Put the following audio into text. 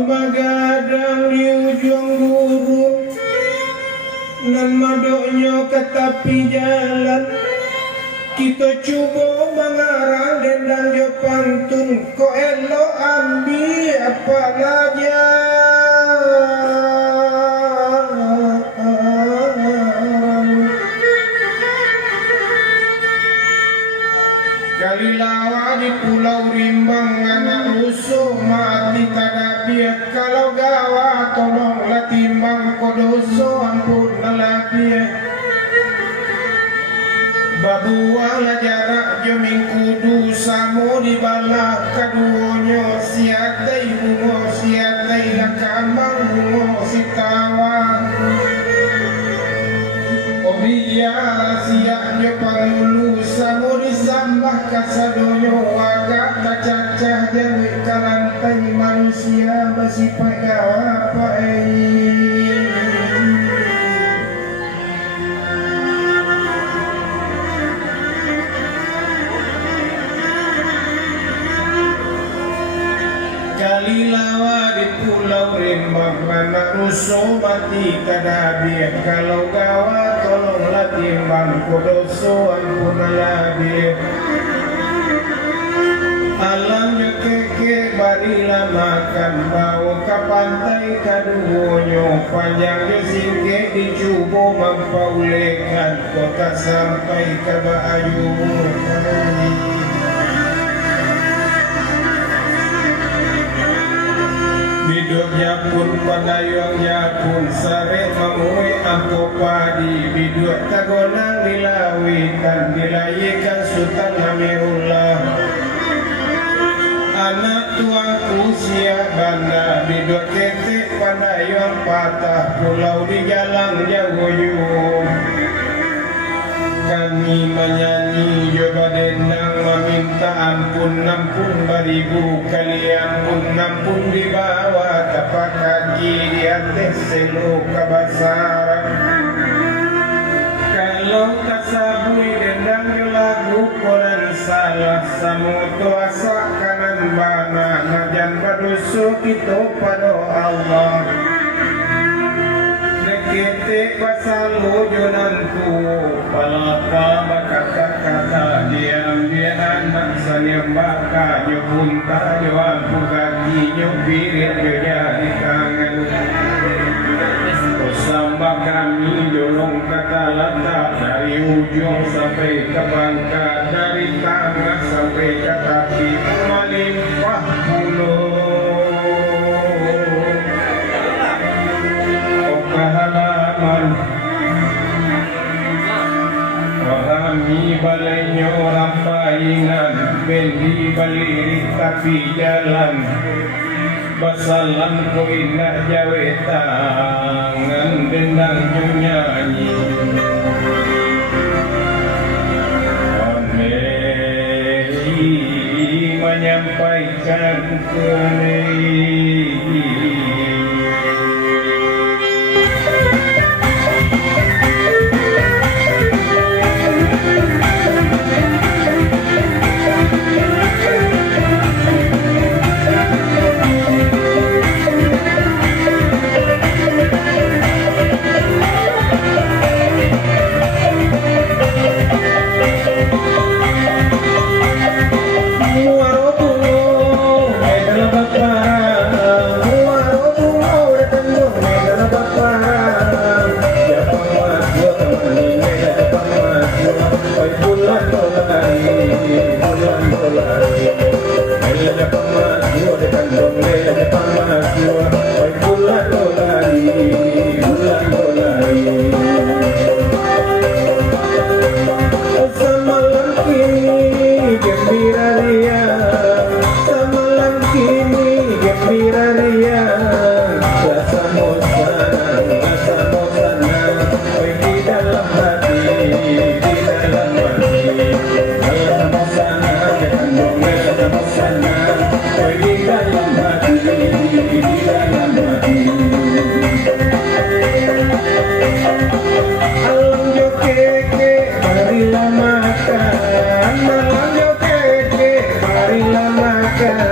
Begadang di ujung gurun nan madoknya ke tepi jalan, kita cuba mengarang dendang jo pantun, kok elok ambil apa ngajar. Kali lawa di Pulau Rimbang anak rusuh mati kada biak, kalau gawa tolonglah timbang kodoso ampunlah biak. Babuanglah jarak jeming kudu samo di balak kaduonyo, siatai bungo siatai lakambang bungo sitawang. Obiya siaknya pangulu samo disambah kasadonyo, waga kacacah jadui kalantai manusia bersifat gawa paei. Kali lawa di Pulau Rimbang anak rusuh mati kada biak, kalau gawa tolonglah timbang kodoso ampunlah biak. Alamnya keke barilah makan, bawa ke pantai kaduonyo, panjangnya singke dicubo mempaulekan, kota sampai ke Bayu. Biduknya pun pandayongnya pun sare mamui angko padi, biduk tagonang dilawikan, dilayikan Sultan Amirullah. Anak tuangku siap banda, biduk ketik pandayong patah, pulau di jalan jauh. Kami menyanyi coba dendang meminta ampun, ampun beribu kali ampun, ampun di bawah tapak kaki di atas selu kabasaran. Kalau kasabui dendang lagu koran salah, samuto asa kanan bana najan badusu kita pada Allah. Ketik pasal lujonanku, palapa kata-kata diam-diam anak sanyambaka, nyobunta nyoampu kaki, nyobirit jadi kangen. Sambak kami dorong kata letak dari ujung sampai ke bangka, dari tangan sampai ke kaki, melimpah bulu. Kami balainya orang paingan, bendi balirik tapi jalan, basalan ko indah jawe tangan, dendang nyanyi. Onei menyampaikan kenei. Di dalam hati, dalam sana, Kau